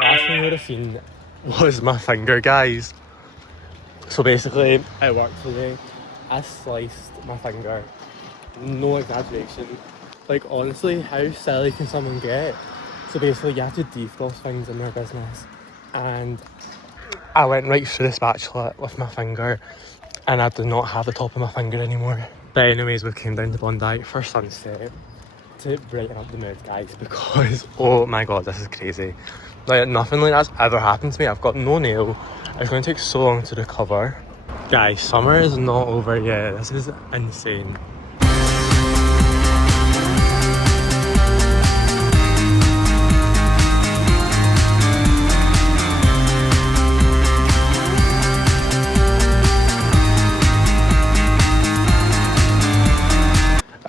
Last thing you would have seen was my finger, guys. So basically, it worked today. I sliced my finger. No exaggeration. Like, honestly, how silly can someone get? So basically, you have to defrost things in their business. And I went right through the spatula with my finger, and I do not have the top of my finger anymore. But anyways, we came down to Bondi for sunset to brighten up the mood, guys, because oh my god, this is crazy. Like, nothing like that's ever happened to me. I've got no nail. It's going to take so long to recover. Guys, summer is not over yet. This is insane.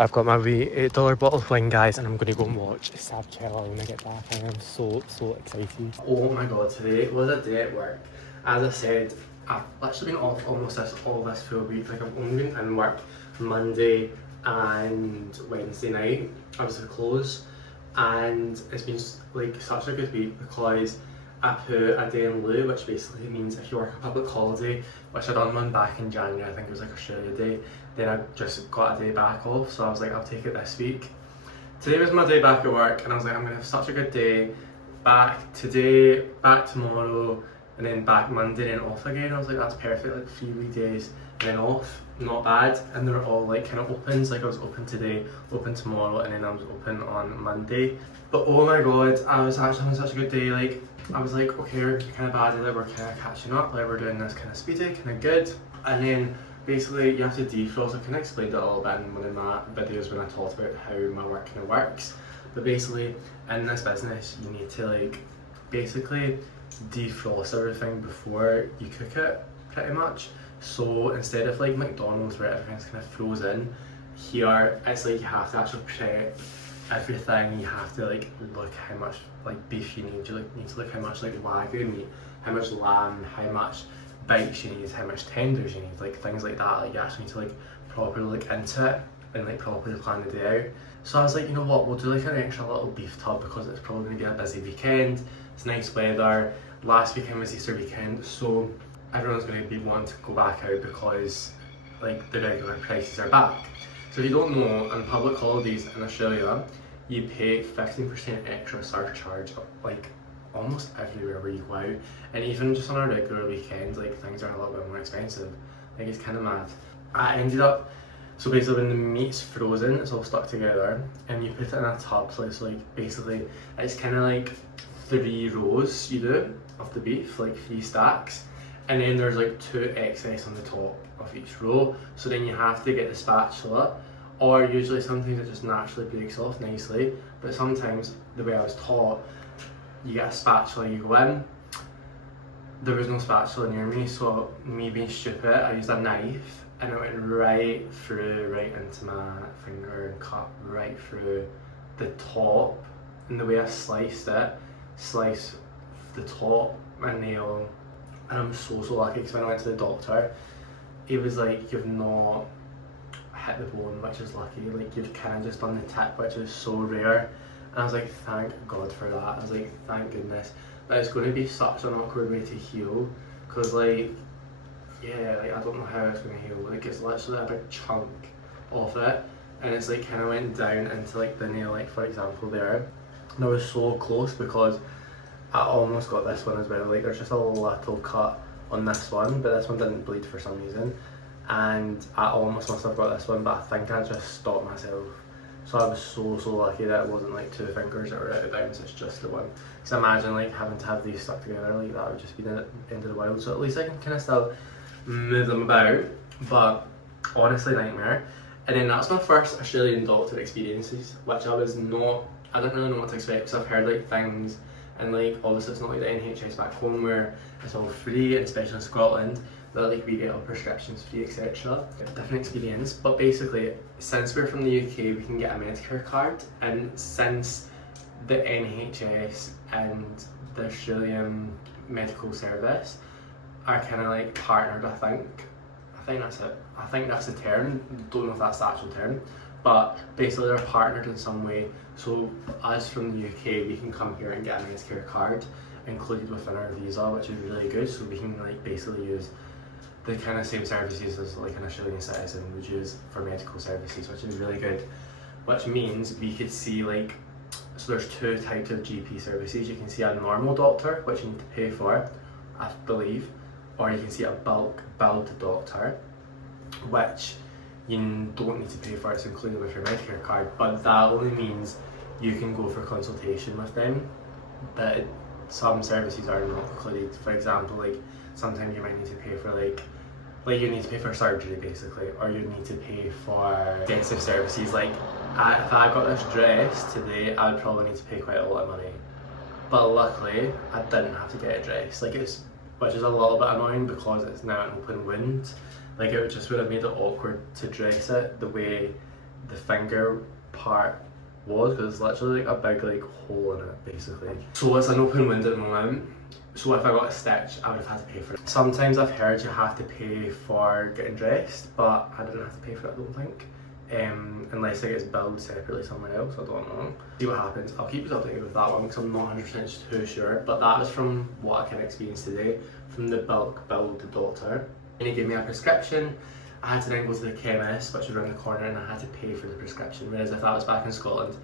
I've got my wee $8 bottle of wine, guys, and I'm going to go and watch Savcella when I get back. I am so excited. Oh my god, today was a day at work. As I said, I've literally been off almost all this full week. Like, I've only been in work Monday and Wednesday night. I was closed, and it's been like such a good week because I put a day in lieu, which basically means if you work a public holiday, which I done one back in January, I think it was like Australia Day, then I just got a day back off, so I was like, I'll take it this week. Today was my day back at work, and I was like, I'm gonna have such a good day. Back today, back tomorrow, and then back Monday, and off again. I was like, that's perfect, like 3 weekdays, and then off, not bad. And they were all like kind of opens, like I was open today, open tomorrow, and then I was open on Monday. But oh my god, I was actually having such a good day. Like, I was like, okay, we're kind of bad, like we're kind of catching up, like we're doing this kind of speedy, kind of good. And then basically you have to defrost. I kind of explained it a little bit in one of my videos when I talked about how my work kind of works. But basically in this business you need to like basically defrost everything before you cook it, pretty much. So instead of like McDonald's where everything's kind of frozen, here it's like you have to actually prep everything. You have to like look how much like beef you need. You need to look how much like wagyu meat, how much lamb, how much bites you need, how much tenders you need, like things like that. Like you actually need to like properly look into it and like properly plan the day out. So I was like, you know what, we'll do like an extra little beef tub because it's probably going to be a busy weekend. It's nice weather. Last weekend was Easter weekend, so everyone's going to be wanting to go back out because like the regular prices are back. So if you don't know, on public holidays in Australia, you pay 15% extra surcharge, like almost everywhere where you go out. And even just on a regular weekend, like things are a little bit more expensive. Like, it's kind of mad. I ended up, so basically when the meat's frozen, it's all stuck together, and you put it in a tub. So it's like, basically, it's kind of like 3 rows you do of the beef, like 3 stacks. And then there's like 2 excess on the top of each row. So then you have to get the spatula, or usually sometimes it just naturally breaks off nicely. But sometimes, the way I was taught, you get a spatula, you go in. There was no spatula near me, so me being stupid, I used a knife and it went right into my finger and cut right through the top. And the way I sliced the top, my nail. And I'm so lucky because when I went to the doctor, he was like, you've not hit the bone, which is lucky. Like, you've kind of just done the tip, which is so rare. And I was like, thank God for that. I was like, thank goodness. But it's going to be such an awkward way to heal, because like, yeah, like I don't know how it's going to heal. Like, it's literally a big chunk of it, and it's like kind of went down into like the nail, like for example there. And I was so close because I almost got this one as well. Like, there's just a little cut on this one, but this one didn't bleed for some reason. And I almost must have got this one, but I think I just stopped myself. So I was so lucky that it wasn't like 2 fingers that were out of bounds, it's just the one. Because imagine like having to have these stuck together, like that would just be the end of the world. So at least I can kind of still move them about, but honestly, nightmare. And then that's my first Australian doctor experiences, which I didn't really know what to expect, because I've heard like things, and like obviously it's not like the NHS back home where it's all free, and especially in Scotland, that like we get our prescriptions free, etc. Different experience, but basically since we're from the UK we can get a Medicare card, and since the NHS and the Australian Medical Service are kind of like partnered, I think that's it. I think that's the term, don't know if that's the actual term, but basically they're partnered in some way. So us from the UK, we can come here and get a Medicare card included within our visa, which is really good. So we can like basically use the kind of same services as like an Australian citizen would use for medical services, which is really good. Which means we could see like, so there's two types of GP services. You can see a normal doctor, which you need to pay for, I believe, or you can see a bulk billed doctor, which you don't need to pay for, it's included with your Medicare card, but that only means you can go for consultation with them, but some services are not included. For example, like sometimes you might need to pay for like you need to pay for surgery basically, or you need to pay for extensive services. Like if I got this dress today, I would probably need to pay quite a lot of money, but luckily I didn't have to get a dress, like which is a little bit annoying because it's now an open wound. Like it just would have made it awkward to dress it the way the finger part was, because it's literally like a big like hole in it basically. So it's an open wound at the moment. So if I got a stitch, I would have had to pay for it. Sometimes I've heard you have to pay for getting dressed, but I didn't have to pay for it, I don't think. Unless it gets billed separately somewhere else, I don't know. See what happens. I'll keep you updated with that one because I'm not 100% too sure. But that was from what I can experience today from the bulk billed doctor. And he gave me a prescription. I had to then go to the chemist, which was around the corner, and I had to pay for the prescription. Whereas if I was back in Scotland,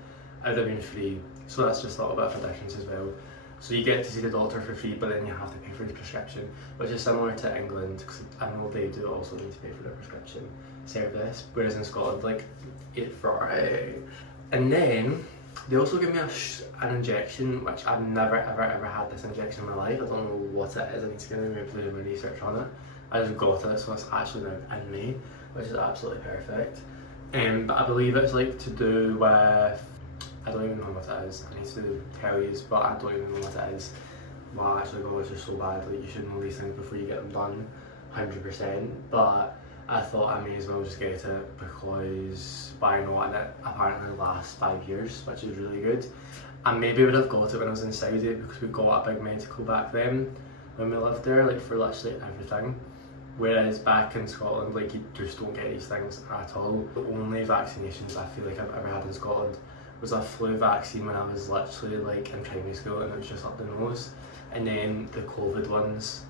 it would have been free. So that's just a little bit of a difference as well. So you get to see the doctor for free, but then you have to pay for the prescription, which is similar to England, because I know they do also need to pay for the prescription service, whereas in Scotland, like, it's free. And then they also give me an injection, which I've never ever had this injection in my life. I don't know what it is. I need to maybe do my research on it. I just got it, so it's actually now in me, which is absolutely perfect. But I believe it's like to do with, I don't even know what it is. I need to tell you, but I don't even know what it is. Well, actually, God, it's just so bad. Like, you should know these things before you get them done, 100%. But I thought I may as well just get it because by knowing it apparently lasts 5 years, which is really good. And maybe would have got it when I was in Saudi because we got a big medical back then when we lived there, like for literally everything. Whereas back in Scotland, like you just don't get these things at all. The only vaccinations I feel like I've ever had in Scotland was a flu vaccine when I was literally like in primary school, and it was just up the nose. And then the COVID ones,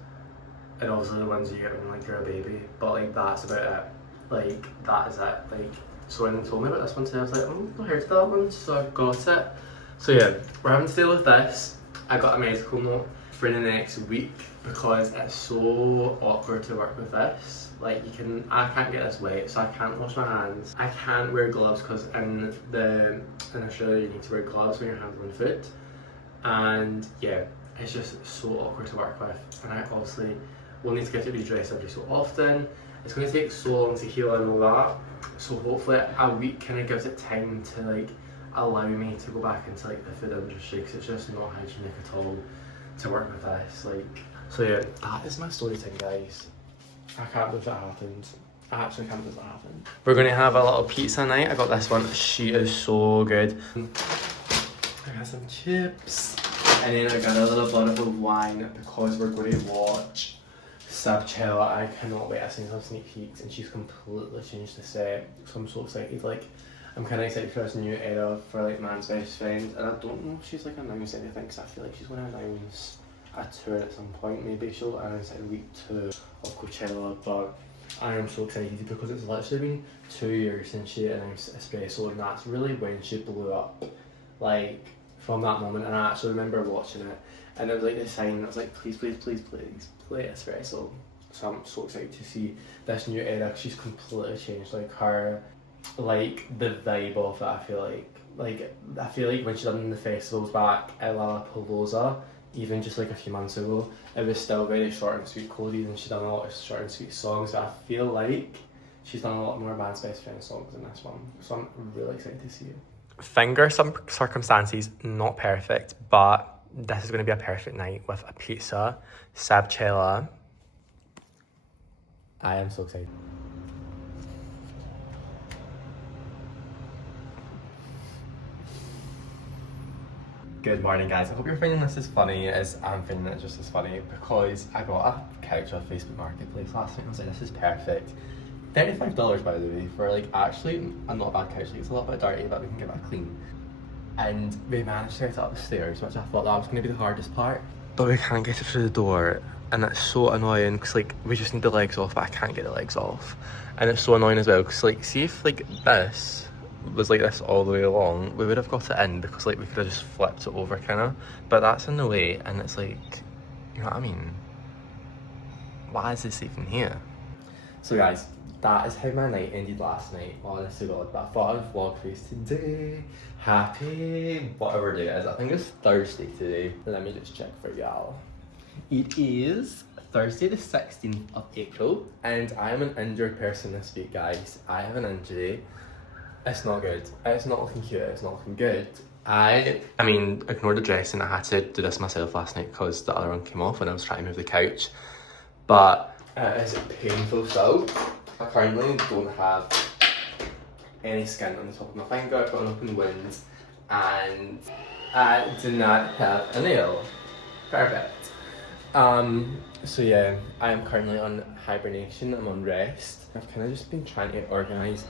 and obviously the ones you get when like you're a baby, but like that's about it. Like that is it. Like so when they told me about this one today, I was like, oh, I've not heard of that one, so I got it. So yeah, we're having to deal with this. I got a medical note for the next week because it's so awkward to work with this. Like I can't get this wet, so I can't wash my hands. I can't wear gloves because in Australia you need to wear gloves when you're handling food. And yeah, it's just so awkward to work with. And I obviously will need to get it redressed every so often. It's going to take so long to heal and all that. So hopefully a week kind of gives it time to like allow me to go back into like the food industry, because it's just not hygienic at all to work with this. Like, so yeah, that is my story time, guys. I can't believe that happened. I actually can't believe that happened. We're going to have a little pizza night. I got this one. She is so good. I got some chips. And then I got a little bottle of wine because we're going to watch Sabcella. I cannot wait. I've seen some sneak peeks and she's completely changed the set. So I'm so excited. Like, I'm kind of excited for this new era for like Man's Best Friend. And I don't know if she's like announced anything, because I feel like she's going to announce a tour at some point. Maybe she'll announce it in week 2 of Coachella. But I am so excited because it's literally been 2 years since she announced Espresso, and that's really when she blew up. Like, from that moment. And I actually remember watching it, and it was like this sign. I was like, please, please, please, please play Espresso. So I'm so excited to see this new era. She's completely changed. Like her, like the vibe of it. I feel like when she done the festivals back at Lollapalooza, even just like a few months ago, it was still very short and sweet coded, and she done a lot of short and sweet songs. But I feel like she's done a lot more Man's Best Friend songs than this one. So I'm really excited to see it. Finger circumstances not perfect, but this is going to be a perfect night with a pizza, Sabcella. I am so excited. Good morning, guys. I hope you're finding this as funny as I'm finding it just as funny, because I got a couch off Facebook Marketplace last night and I was like, this is perfect. $35 by the way for like actually a not bad couch. Like, it's a little bit dirty but we can get that clean. And we managed to get it up the stairs, which I thought that was going to be the hardest part. But we can't get it through the door, and it's so annoying because like we just need the legs off, but I can't get the legs off. And it's so annoying as well because like see if like this was like this all the way along, we would have got it in because like we could have just flipped it over kind of. But that's in the way, and it's like, you know what I mean? Why is this even here? So guys, that is how my night ended last night, honest to God. But I thought I'd vlog for you today. Happy whatever day it is. I think it's Thursday today. Let me just check for y'all. It is Thursday the 16th of April, and I am an injured person this week, guys. I have an injury. It's not good. It's not looking cute. It's not looking good. I mean, ignore the dressing. I had to do this myself last night because the other one came off when I was trying to move the couch. But it is painful still. I currently don't have any skin on the top of my finger. I've got an open wound and I do not have a nail. Perfect. So yeah, I am currently on hibernation. I'm on rest. I've kind of just been trying to organise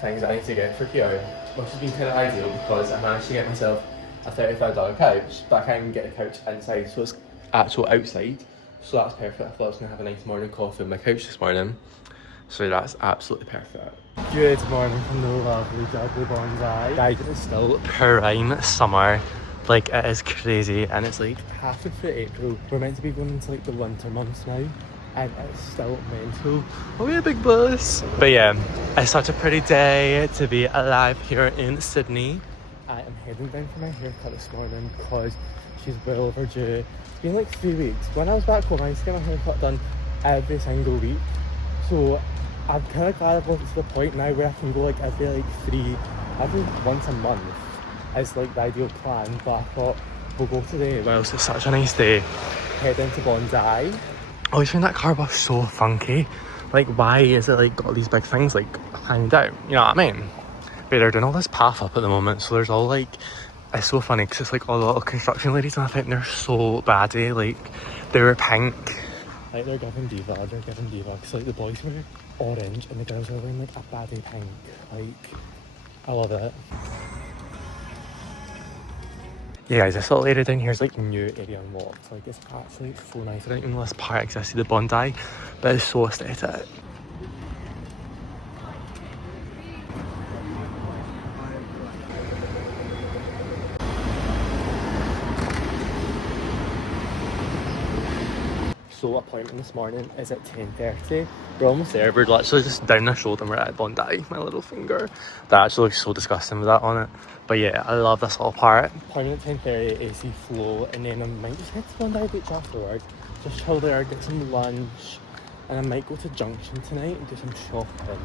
things I need to get for here, which has been kind of ideal because I managed to get myself a $35 couch, but I can't even get the couch inside, so it's actual outside. So that's perfect. I thought I was going to have a nice morning coffee on my couch this morning. So that's absolutely perfect. Good morning from the lovely Juggly Bonsai. Guys, it's still prime summer. Like, it is crazy. And it's like halfway through April. We're meant to be going into like the winter months now. And it's still mental. Oh yeah, big bus. But yeah, it's such a pretty day to be alive here in Sydney. I am heading down for my haircut this morning because she's well overdue. It's been like 3 weeks. When I was back home, I used to get my haircut done every single week. So I'm kind of glad I've got to the point now where I can go like every once a month is like the ideal plan. But I thought we'll go today. Well, it's such a nice day. Head into Bonsai. I always find that car wash so funky. Like, why is it like got these big things like hanging down? You know what I mean? But they're doing all this path up at the moment, so there's all like, it's so funny because it's like all the little construction ladies and I think they're so baddie. Like, they were pink. Like, they're giving diva, because like the boys were orange and the girls are wearing like a baddie pink. Like, I love it. Yeah guys, this little area down here is like new area unlocked. Like, it's actually so nice. I didn't even know this part existed, the Bondi, but it's so aesthetic. So appointment this morning is at 10:30. We're almost there. We're literally just down the road and we're at Bondi. My little finger. That actually looks so disgusting with that on it. But yeah, I love this little part. Appointment at 10:30, AC flow, and then I might just head to Bondi Beach afterwards. Just chill there, get some lunch, and I might go to Junction tonight and do some shopping.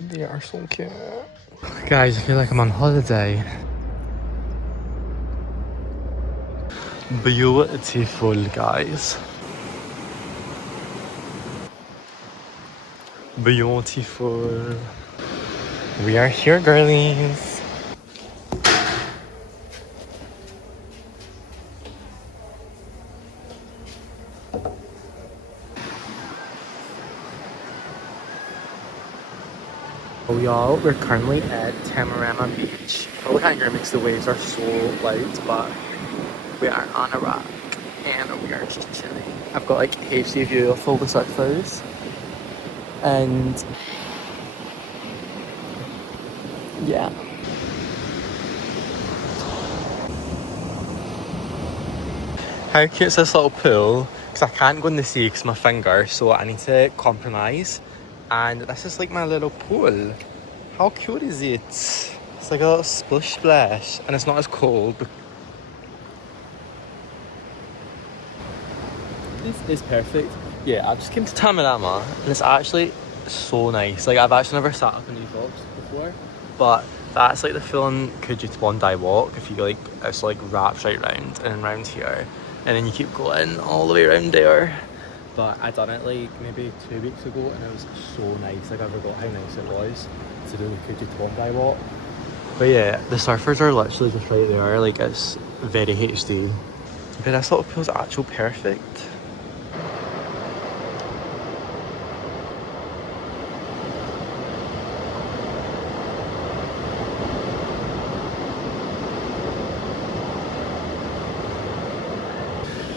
They are so cute. Guys, I feel like I'm on holiday. Beautiful, guys. Beautiful. We are here, girlies. Oh y'all, we're currently at Tamarama Beach. Probably can't hear me because the waves are so loud, but we are on a rock and we are just chilling. I've got like HD view of all the surfers and yeah. How cute is this little pool? Because I can't go in the sea because of my finger, so I need to compromise. And this is like my little pool. How cute is it? It's like a little splish splash and it's not as cold. This is perfect. Yeah, I just came to Tamarama and it's actually so nice. Like, I've actually never sat up in these walks before, but that's like the full-on Coogee to Bondi walk. If you like, it's like wraps right round and round here, and then you keep going all the way around there. but I done it like maybe 2 weeks ago and it was so nice. Like I forgot how nice it was to do the Coogee Tombay walk. But yeah, the surfers are literally just right there. Like it's very HD. But this little pool's actual perfect.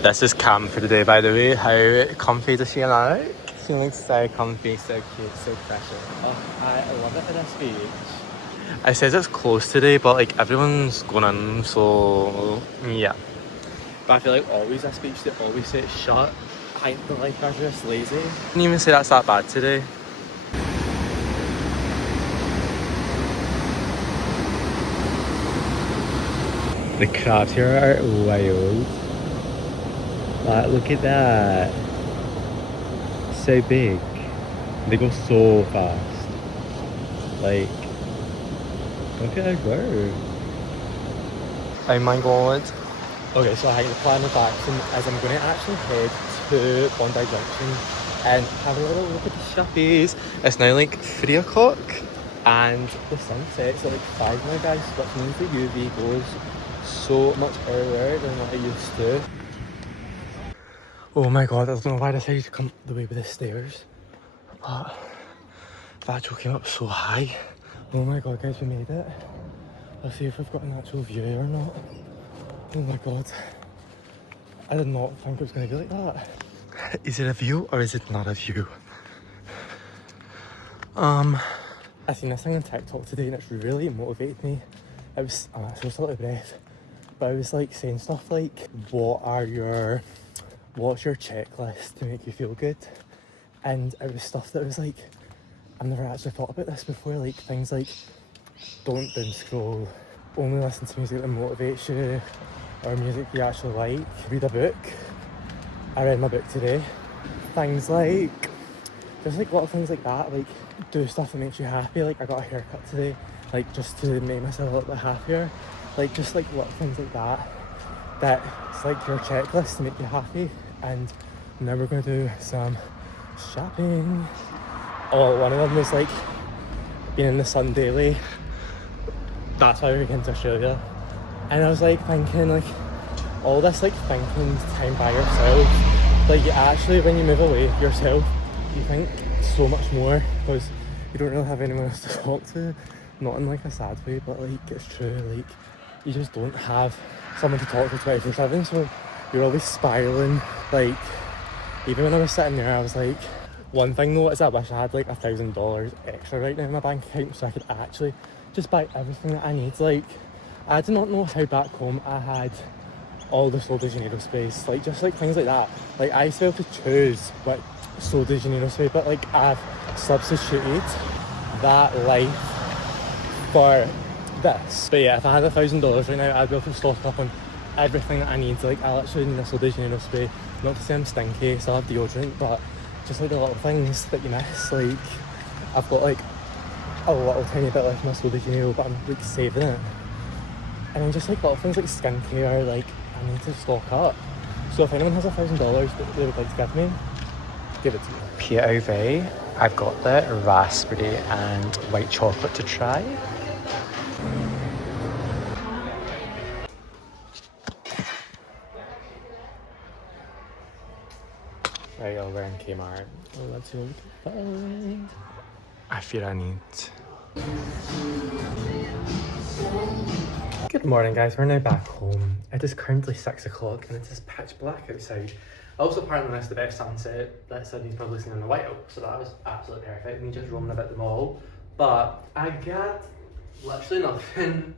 This is Cam for the day, by the way. How comfy does she now? She looks so comfy, so cute, so precious. Oh, I love it at this beach. I said it's closed today, but like everyone's going in, so yeah. But I feel like always this beach, they always say it's shut. I think the lifeguards are just lazy. I didn't even say that's that bad today. The crabs here are wild. Look at that. So big. They go so fast. Like, look at how go. Oh my god. Okay, so I think the plan of action is I'm going to actually head to Bondi Junction and have a little look at the shoppies. It's now like 3 o'clock and the sun sets at like 5 now, guys, which means the UV goes so much earlier than what it used to. Oh my god, I don't know why I decided to come the way with the stairs, but the actual came up so high. Oh my god, guys, we made it. Let's see if we've got an actual view or not. Oh my god, I did not think it was going to be like that. Is it a view or is it not a view? I seen this thing on TikTok today and it's really motivated me. It was, I'm actually so out of breath, but I was like saying stuff like, what's your checklist to make you feel good? And it was stuff that was like, I've never actually thought about this before, like things like don't doom scroll, only listen to music that motivates you or music you actually like, read a book. I read my book today. Things like, there's like a lot of things like that, like do stuff that makes you happy. Like I got a haircut today, like just to make myself a little bit happier. Like just like little things like that, that it's like your checklist to make you happy. And now we're going to do some shopping. Oh, one of them was like being in the sun daily. That's why we came to Australia. And I was like thinking like all this like thinking time by yourself, like you actually when you move away yourself you think so much more because you don't really have anyone else to talk to. Not in like a sad way, but like it's true, like you just don't have someone to talk to 24/7, so you're always spiraling. Like even when I was sitting there I was like, one thing though is I wish I had like $1,000 extra right now in my bank account so I could actually just buy everything that I need. Like I do not know how back home I had all the Sol de Janeiro space, like just like things like that. Like I used to be able to choose what Sol de Janeiro space, but like I've substituted that life for this. But yeah, if I had $1,000 right now I'd be able to stock up on everything that I need. Like I literally need a Sol de Janeiro spray. Not to say I'm stinky, so I have deodorant, but just like the little things that you miss. Like I've got like a little tiny bit left in my Sol de Janeiro, but I'm like saving it. And then just like little things like skincare, like I need to stock up. So if anyone has $1,000 that they would like to give me, give it to me. POV, I've got the raspberry and white chocolate to try. Right, over in Kmart. Oh, let's see what we can find. I fear I need. Good morning, guys. We're now back home. It is currently 6 o'clock and it is pitch black outside. I also apparently missed the best sunset that Sydney's probably seen on the White Oak, so that was absolutely perfect. Me just roaming about the mall. But I got literally nothing.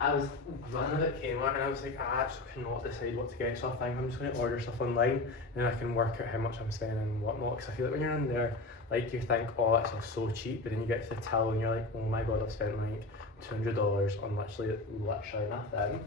I was running a bit Kmart and I was like, I actually cannot decide what to get, so I think I'm just going to order stuff online and then I can work out how much I'm spending and whatnot, because I feel like when you're in there, like you think, oh, it's all so cheap, but then you get to the till and you're like, oh my god, I've spent like $200 on literally nothing.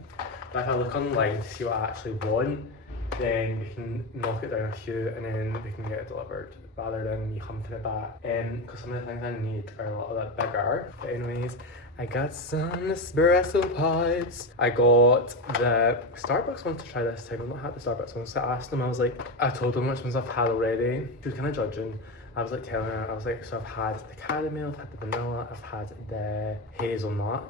But if I look online to see what I actually want, then we can knock it down a few and then we can get it delivered rather than me humping it back. Because some of the things I need are a little bit bigger. But anyways, I got some espresso pods. I got the Starbucks one to try this time. I've not had the Starbucks one, so I asked them, I told them which ones I've had already. She was kind of judging. I was like telling her, I was like, so I've had the caramel, I've had the vanilla, I've had the hazelnut,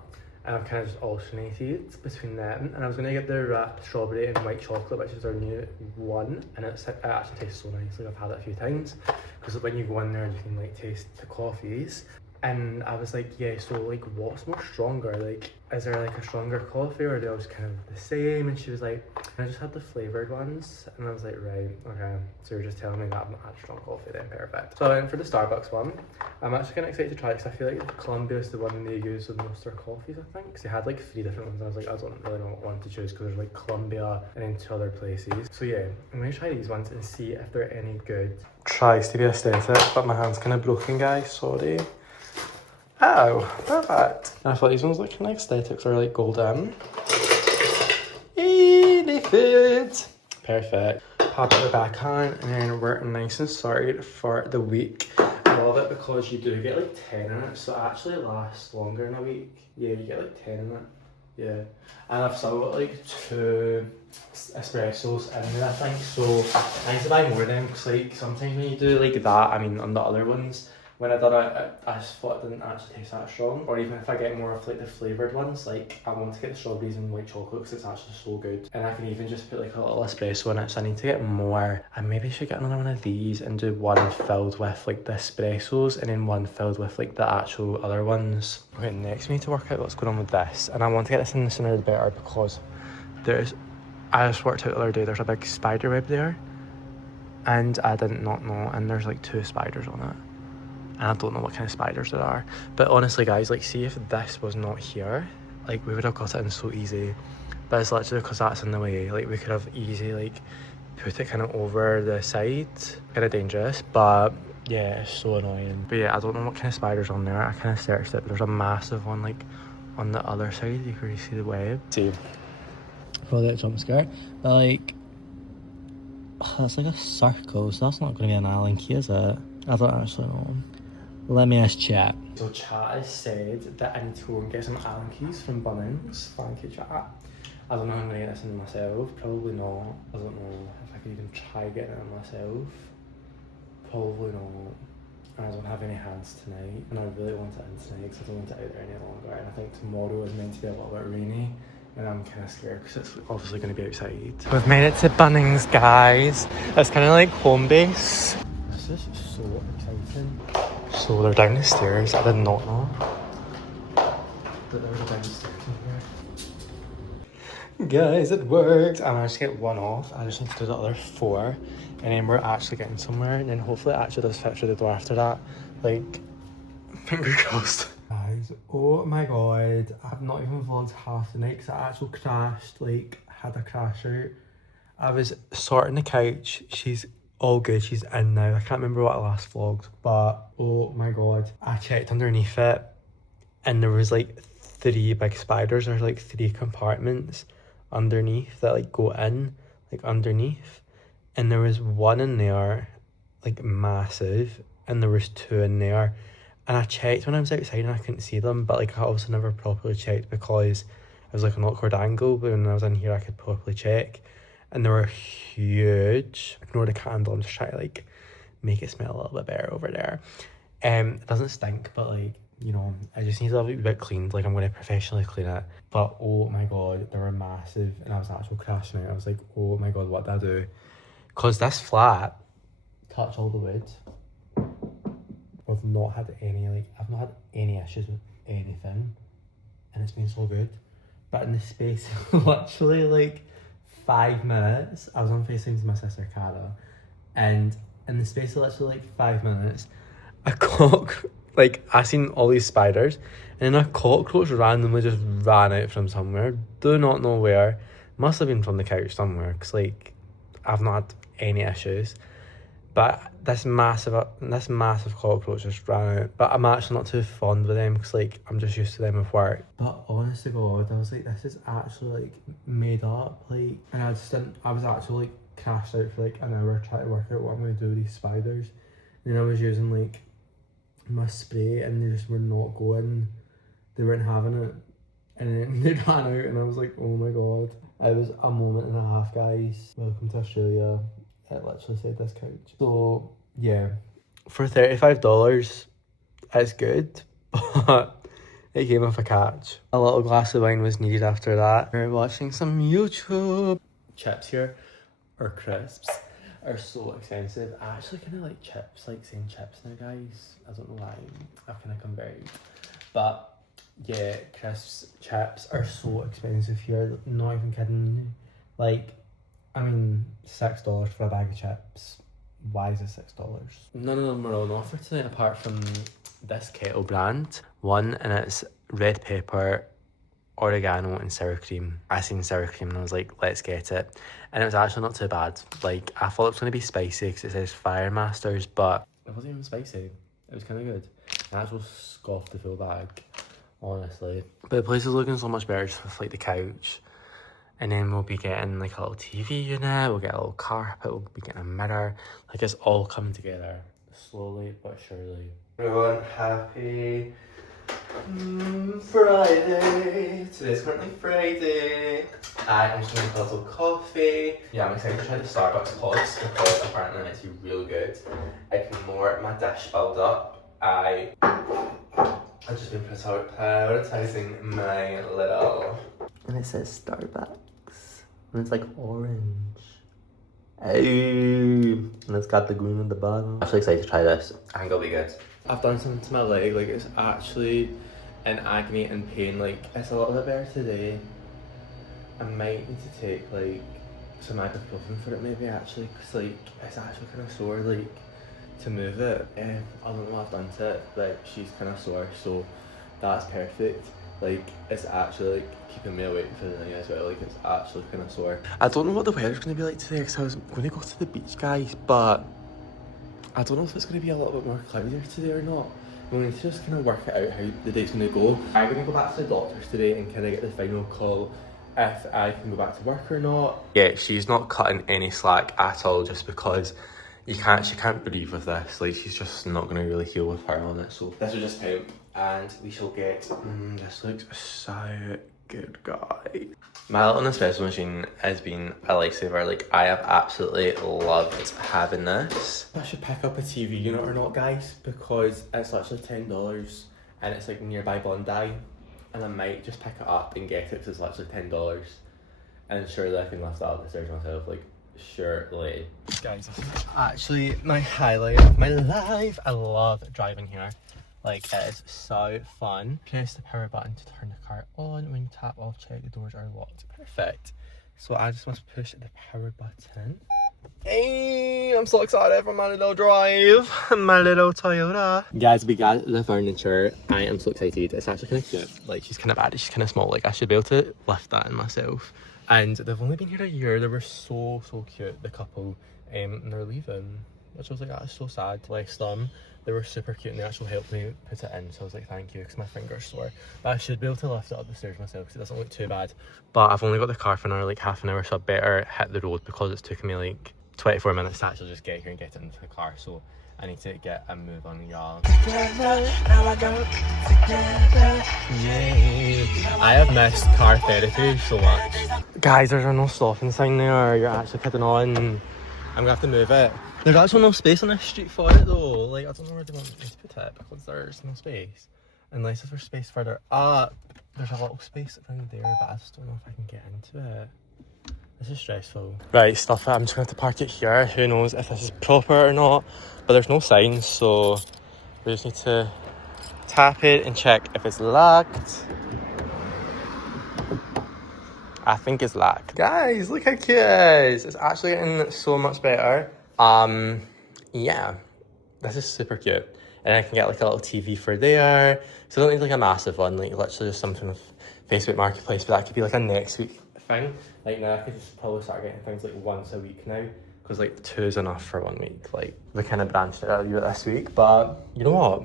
and I've kind of just alternated between them. And I was going to get the wrapped strawberry and white chocolate, which is our new one, and it actually tastes so nice. Like, I've had it a few times, because when you go in there, you can like taste the coffees. And I was like, yeah, so like what's more stronger? Like, is there like a stronger coffee, or are they all just kind of the same? And she was like, I just had the flavoured ones. And I was like, right, okay. So you're just telling me that I've not had strong coffee then, perfect. So I went for the Starbucks one. I'm actually kind of excited to try it because I feel like Columbia is the one they use with most of their coffees, I think. Because they had like 3 different ones. I was like, I don't really know what one to choose because there's like Columbia and then 2 other places. So yeah, I'm going to try these ones and see if they're any good. Tries to be aesthetic, but my hand's kind of broken, guys, sorry. Oh, perfect. And I thought these ones look kind of aesthetics are like golden. Hey, they fit. Perfect. Pop it the backhand, and then we're nice and sorted for the week. I love it because you do get like 10 in it, so it actually lasts longer in a week. Yeah, you get like 10 in it. Yeah. And I've still got like 2 espressos in there, I think, so I need to buy more of them because like sometimes when you do like that, I mean on the other ones, when I done it, I just thought it didn't actually taste that strong. Or even if I get more of like the flavoured ones, like I want to get the strawberries and white chocolate because it's actually so good. And I can even just put like a little espresso in it, so I need to get more. I maybe should get another one of these and do one filled with like the espressos and then one filled with like the actual other ones. Okay, next we need to work out what's going on with this. And I want to get this in the sooner the better because I just worked out the other day, there's a big spider web there. And I did not know, and there's like 2 spiders on it. And I don't know what kind of spiders there are. But honestly guys, like see if this was not here, like we would have got it in so easy. But it's literally because that's in the way. Like we could have easily like put it kind of over the side. Kind of dangerous, but yeah, it's so annoying. But yeah, I don't know what kind of spider's on there. I kind of searched it, but there's a massive one like on the other side. You can really see the web. See, probably a jump scare. But like, that's like a circle, so that's not going to be an Allen key, is it? I don't actually know. Let me ask chat. So chat has said that I need to go and get some Allen keys from Bunnings. Thank you, chat. I don't know if I'm going to get this in myself. Probably not. I don't know if I could even try getting it in myself. Probably not. I don't have any hands tonight, and I really want it in tonight because I don't want it out there any longer. And I think tomorrow is meant to be a little bit rainy, and I'm kind of scared because it's obviously going to be outside. We've made it to Bunnings, guys. It's kind of like home base. This is so exciting. So they're down the stairs. I did not know that there was a down the stairs in here. Guys, it worked. I managed to get one off. I just need to do the other 4, and then we're actually getting somewhere. And then hopefully it actually does fit through the door after that. Like, fingers crossed. Guys, oh my god, I've not even vlogged half the night because I actually crashed. Like, had a crash out. I was sorting the couch. She's all good, she's in now. I can't remember what I last vlogged, but oh my god, I checked underneath it and there was like 3 big spiders. There's like 3 compartments underneath that like go in, like underneath, and there was one in there like massive, and there was 2 in there. And I checked when I was outside and I couldn't see them, but like I also never properly checked because it was like an awkward angle, but when I was in here I could properly check. And they were huge. Ignore the candle, I'm just trying to like make it smell a little bit better over there. It doesn't stink, but like, you know, I just need to have it a bit cleaned. Like I'm going to professionally clean it. But oh my god, they were massive, and I was actually crashing out. I was like, oh my god, what did I do? Because this flat touched all the wood. I've not had any issues with anything, and it's been so good. But in the space literally like 5 minutes, I was on FaceTime with my sister Cara, and in the space of literally like 5 minutes, a like I seen all these spiders, and then a cockroach randomly just ran out from somewhere. Do not know where. Must have been from the couch somewhere, because like I've not had any issues. But this massive cockroach just ran out. But I'm actually not too fond with them because like I'm just used to them with work. But honest to God, I was like, this is actually like made up. Like, and I was actually like crashed out for like an hour trying to work out what I'm going to do with these spiders. And then I was using like my spray and they just were not going. they weren't having it. And then they ran out and I was like, oh my god. It was a moment and a half, guys. Welcome to Australia. It literally said this couch. So, yeah. For $35, it's good. But it came off a catch. A little glass of wine was needed after that. We're watching some YouTube. Chips here, or crisps, are so expensive. I actually kind of like chips, like saying chips now, guys. I don't know why. I've kind of converted. But yeah, crisps, chips are so expensive here. Not even kidding. Like, I mean, $6 for a bag of chips. Why is it $6? None of them are on offer today apart from this kettle brand. One, and it's red pepper, oregano and sour cream. I seen sour cream and I was like, let's get it. And it was actually not too bad. Like, I thought it was going to be spicy because it says Fire Masters, but it wasn't even spicy. It was kind of good. I actually scoffed the full bag, honestly. But the place is looking so much better just with like the couch. And then we'll be getting like a little TV unit, we'll get a little carpet, we'll be getting a mirror. Like, it's all coming together slowly but surely. Everyone, happy Friday. Today's currently Friday. I'm just gonna make a little coffee. Yeah, I'm excited to try the Starbucks pods because apparently it's really good. Ignore my dish build up. I've just been prioritizing my little. And it says Starbucks. And it's like orange. Oh, and it's got the green on the bottom. I'm actually excited to try this. I think it'll be good. I've done something to my leg, like it's actually in agony and pain. Like, it's a little bit better today. I might need to take like some ibuprofen for it maybe actually, because like it's actually kind of sore, like to move it. I don't know what I've done to it, but she's kind of sore, so that's perfect. Like, it's actually like keeping me awake for the night as well. Like, it's actually kind of sore. I don't know what the weather's going to be like today because I was going to go to the beach, guys, but I don't know if it's going to be a little bit more cloudier today or not. We need to just kind of work it out how the day's going to go. I'm going to go back to the doctor's today and kind of get the final call if I can go back to work or not. Yeah, she's not cutting any slack at all just because she can't breathe with this. Like, she's just not going to really heal with her on it. So this will just count and we shall get, this looks so good, guys. My little Nespresso machine has been a lifesaver. Like, I have absolutely loved having this. I should pick up a TV unit or not, guys, because it's literally $10 and it's like nearby Bondi, and I might just pick it up and get it because it's literally $10 and surely I can lift that up the stairs myself, like surely. Guys, this is actually my highlight of my life. I love driving here. Like, it is so fun. Press the power button to turn the car on. When you tap off, check the doors are locked. Perfect. So I just must push the power button. Hey, I'm so excited for my little drive. My little Toyota. Guys, we got the furniture. I am so excited. It's actually kind of cute. Like, she's kind of bad. She's kind of small. Like, I should be able to lift that in myself. And they've only been here a year. They were so cute, the couple. And they're leaving. Which I was like, that's so sad. Bless them. They were super cute and they actually helped me put it in, so I was like, thank you, because my finger's sore. But I should be able to lift it up the stairs myself because it doesn't look too bad. But I've only got the car for another like half an hour, so I better hit the road because it's taken me like 24 minutes to actually just get here and get it into the car. So I need to get a move on, y'all. I have missed car therapy so much. Guys, there's no stopping sign there. You're actually kidding on. I'm gonna have to move it. There's actually no space on this street for it though. Like, I don't know where they want me to put it because there's no space. Unless if there's space further up. There's a little space around there, but I just don't know if I can get into it. This is stressful. Right, stuff it. I'm just going to have to park it here. Who knows if this is proper or not. But there's no signs, so we just need to tap it and check if it's locked. I think it's locked. Guys, look how cute it is. It's actually getting so much better. Yeah, this is super cute. And I can get like a little TV for there. So I don't need like a massive one, like literally just something with Facebook Marketplace, but that could be like a next week thing. Like now I could just probably start getting things like once a week now, because like 2 is enough for 1 week. Like we kind of branched it out a bit this week, but you know what?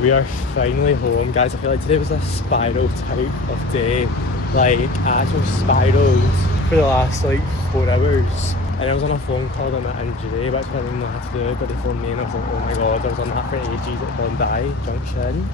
We are finally home, guys. I feel like today was a spiral type of day. like actual spiraled for the last like 4 hours. And I was on a phone call with my injury, which I didn't know how to do, but they phoned me and I was like, oh my god, I was on that for ages at Bondi Junction.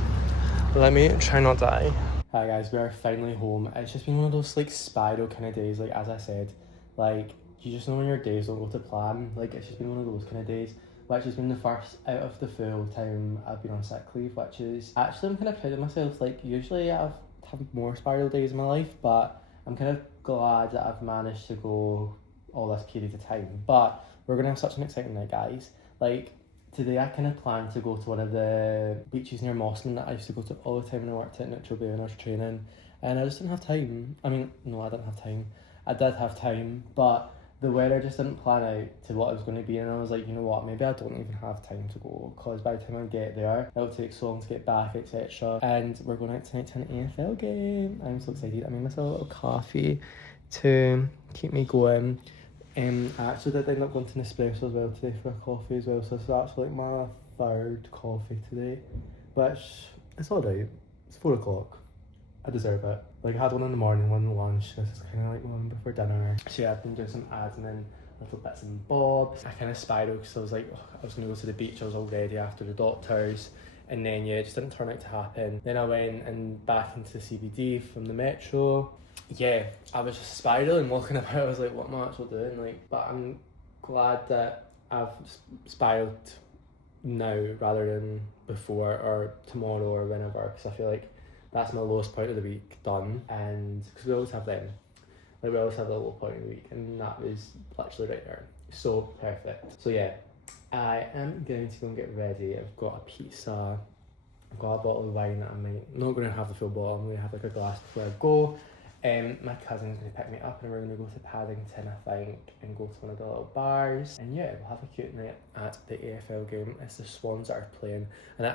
Let me try not die. Hi guys, we are finally home. It's just been one of those like spiral kind of days, like as I said, like you just know when your days don't go to plan. Like it's just been one of those kind of days, which has been the first out of the full time I've been on sick leave, which is actually I'm kind of proud of myself. Like usually I've had more spiral days in my life, but I'm kind of glad that I've managed to go all this period of time. But we're gonna have such an exciting night, guys. Like today I kind of planned to go to one of the beaches near Mosman that I used to go to all the time when I worked at Neutral Bay when I was training, and I just didn't have time. I mean, no, I didn't have time. I did have time, but the weather just didn't plan out to what it was going to be, and I was like, you know what, maybe I don't even have time to go, because by the time I get there, it'll take so long to get back, etc. And we're going out tonight to an AFL game. I'm so excited. I made myself a little coffee to keep me going. I actually did end up going to Nespresso as well today for a coffee as well, so it's actually like my third coffee today, but it's alright. It's 4 o'clock. I deserve it. Like I had one in the morning, one at lunch, this is kind of like one before dinner. So yeah, I've been doing some admin, little bits and bobs. I kind of spiraled because I was like, I was going to go to the beach, I was all ready after the doctors, and then yeah, it just didn't turn out to happen. Then I went and back into the CBD from the metro. Yeah, I was just spiraling, walking about. I was like, what am I actually doing? Like, but I'm glad that I've spiraled now rather than before or tomorrow or whenever, because I feel like that's my lowest point of the week done. And because we always have them, like we always have the low point of the week, and that was literally right there. So perfect. So yeah, I am going to go and get ready. I've got a pizza, I've got a bottle of wine that I'm not going to have the full bottle, I'm going to have like a glass before I go. My cousin's going to pick me up and we're going to go to Paddington, I think, and go to one of the little bars. And yeah, we'll have a cute night at the AFL game. It's the Swans that are playing. And I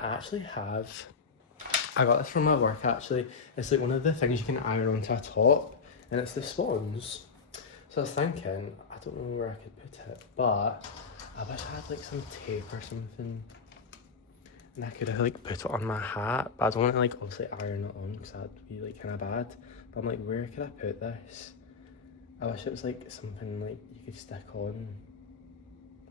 got this from my work actually. It's like one of the things you can iron onto a top, and it's the Swans. So I was thinking, I don't know where I could put it, but I wish I had like some tape or something. And I could have like put it on my hat, but I don't want to like obviously iron it on because that'd be like kind of bad. But I'm like, where could I put this? I wish it was like something like you could stick on,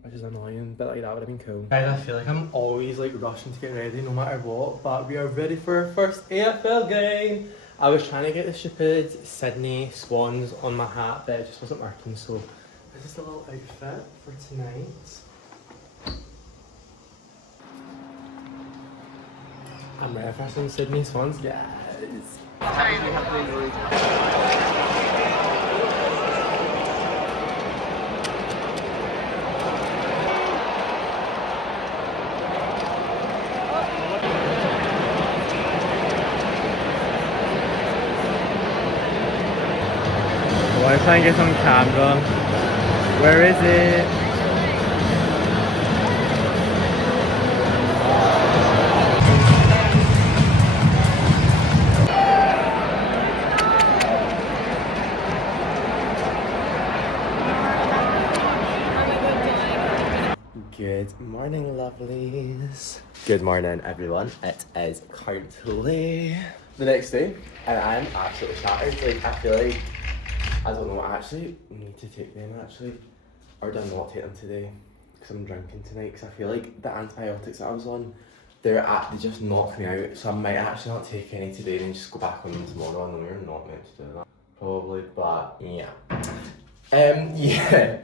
which is annoying, but like that would have been cool. Guys, I feel like I'm always like rushing to get ready no matter what, but we are ready for our first AFL game. I was trying to get the stupid Sydney Swans on my hat, but it just wasn't working, so this is the little outfit for tonight. I'm ready for some Sydney Swans, guys. I want to try and get on camera. Where is it? Good morning, lovelies. Good morning, everyone. It is currently the next day, and I'm absolutely shattered. Like, I feel like, I don't know, I actually need to take them, or do I not take them today? Because I'm drinking tonight, because I feel like the antibiotics that I was on, they just knocked me out, so I might actually not take any today and just go back on them tomorrow. I know you're not meant to do that, probably, but yeah. Yeah.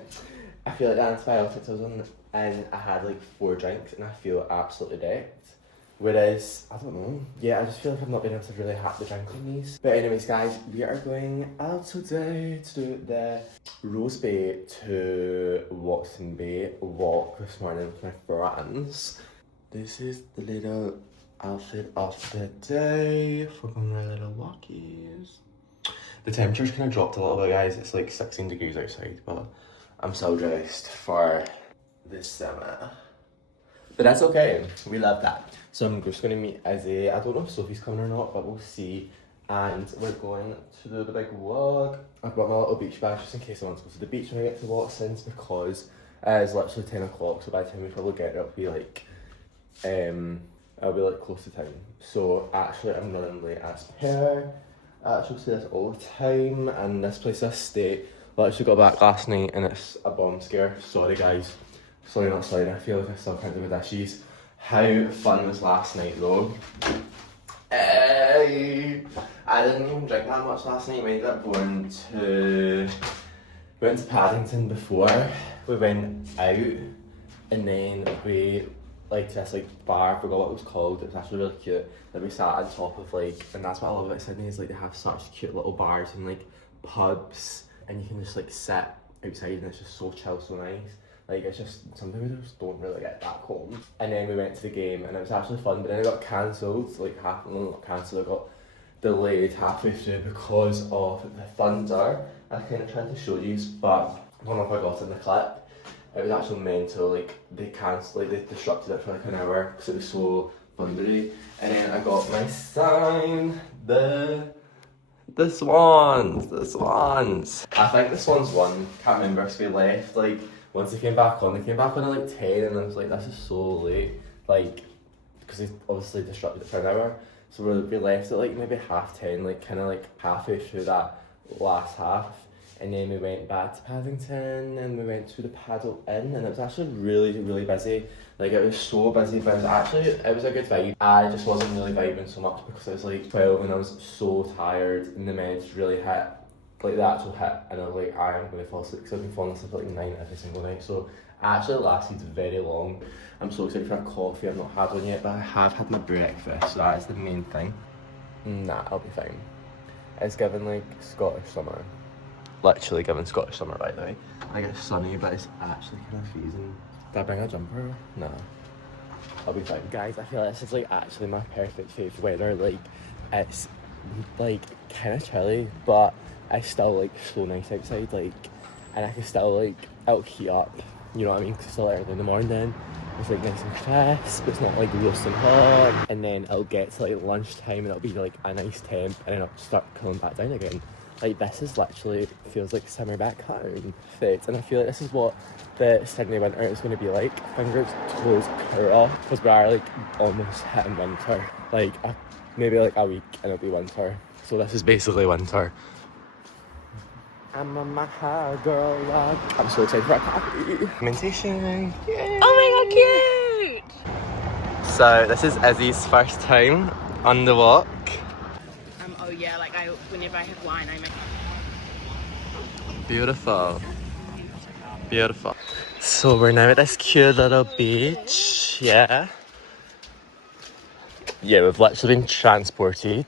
I feel like the antibiotics I was on, and I had like 4 drinks and I feel absolutely wrecked. Whereas, I don't know, yeah, I just feel like I've not been able to really have the drink on these. But anyways guys, we are going out today to do the Rose Bay to Watson Bay walk this morning with my friends. This is the little outfit of the day for going on our little walkies. The temperature's kind of dropped a little bit, guys. It's like 16 degrees outside, but I'm so dressed for this summer. But that's okay, we love that. So I'm just gonna meet Izzy. I don't know if Sophie's coming or not, but we'll see. And we're going to do the big walk. I've got my little beach bag just in case I want to go to the beach when I get to Watson's, because it's literally 10 o'clock, so by the time we probably get there, it'll be like close to time. So actually I'm running late as per. I actually say this all the time, and this place I stay. I actually got back last night and it's a bomb scare. Sorry guys. Sorry, not sorry. I feel like I still can't do the dishes. How fun was last night though? I didn't even drink that much last night. We ended up going to Paddington before we went out, and then we like this like bar, I forgot what it was called. It was actually really cute. That we sat on top of like, and that's what I love about Sydney is like they have such cute little bars and like pubs, and you can just like sit outside and it's just so chill, so nice. Like it's just something we just don't really get back home. And then we went to the game and it was actually fun, but then it got cancelled, like not cancelled, it got delayed halfway through because of the thunder. I kind of tried to show you, but I don't know if I got in the clip. It was actually mental, like they cancelled, like they disrupted it for like an hour because it was so thundery. And then I got my sign, the swans. I think the swans won, can't remember because we left like, once they came back on at like 10 and I was like, this is so late, like, because they obviously disrupted it for an hour. So we left at like maybe 10:30, like kind of like halfway through that last half. And then we went back to Paddington and we went to the Paddle Inn, and it was actually really, really busy. Like it was so busy, but it was a good vibe. I just wasn't really vibing so much because I was like 12 and I was so tired and the meds really hit, like the actual hit, and I was like, I am going to fall asleep because I've been falling asleep at like 9 every single night. So it actually lasted very long. I'm so excited for a coffee. I've not had one yet, but I have had my breakfast, so that is the main thing. Nah, I'll be fine. It's given like Scottish summer. Literally given Scottish summer, by the way. Like it's sunny, but it's actually kind of freezing. Did I bring a jumper? Nah. I'll be fine. Guys, I feel like this is like actually my perfect favourite weather. Like it's like kind of chilly, but it's still like so nice outside. Like, and I can still like, it'll heat up. You know what I mean? Because it's still early in the morning then. It's like nice and crisp, it's not like roasting hot. And then it'll get to like lunchtime and it'll be like a nice temp, and then it'll start cooling back down again. Like this is literally, feels like summer back home. Perfect. And I feel like this is what the Sydney winter is going to be like. Fingers, toes, curl. Because we are like almost hitting winter. Like maybe like a week and it'll be winter. So this is basically winter. I'm a Maha girl. I'm so excited for a coffee. Mentation. Yay. Oh my god, cute! So this is Izzy's first time on the walk. Oh yeah, like whenever I have wine, I make. Beautiful. Beautiful. So we're now at this cute little beach. Yeah. Yeah, we've literally been transported.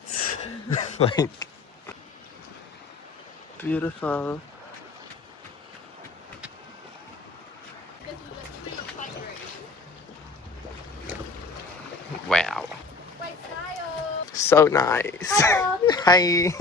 Like. Beautiful. Wow. So nice. Hi.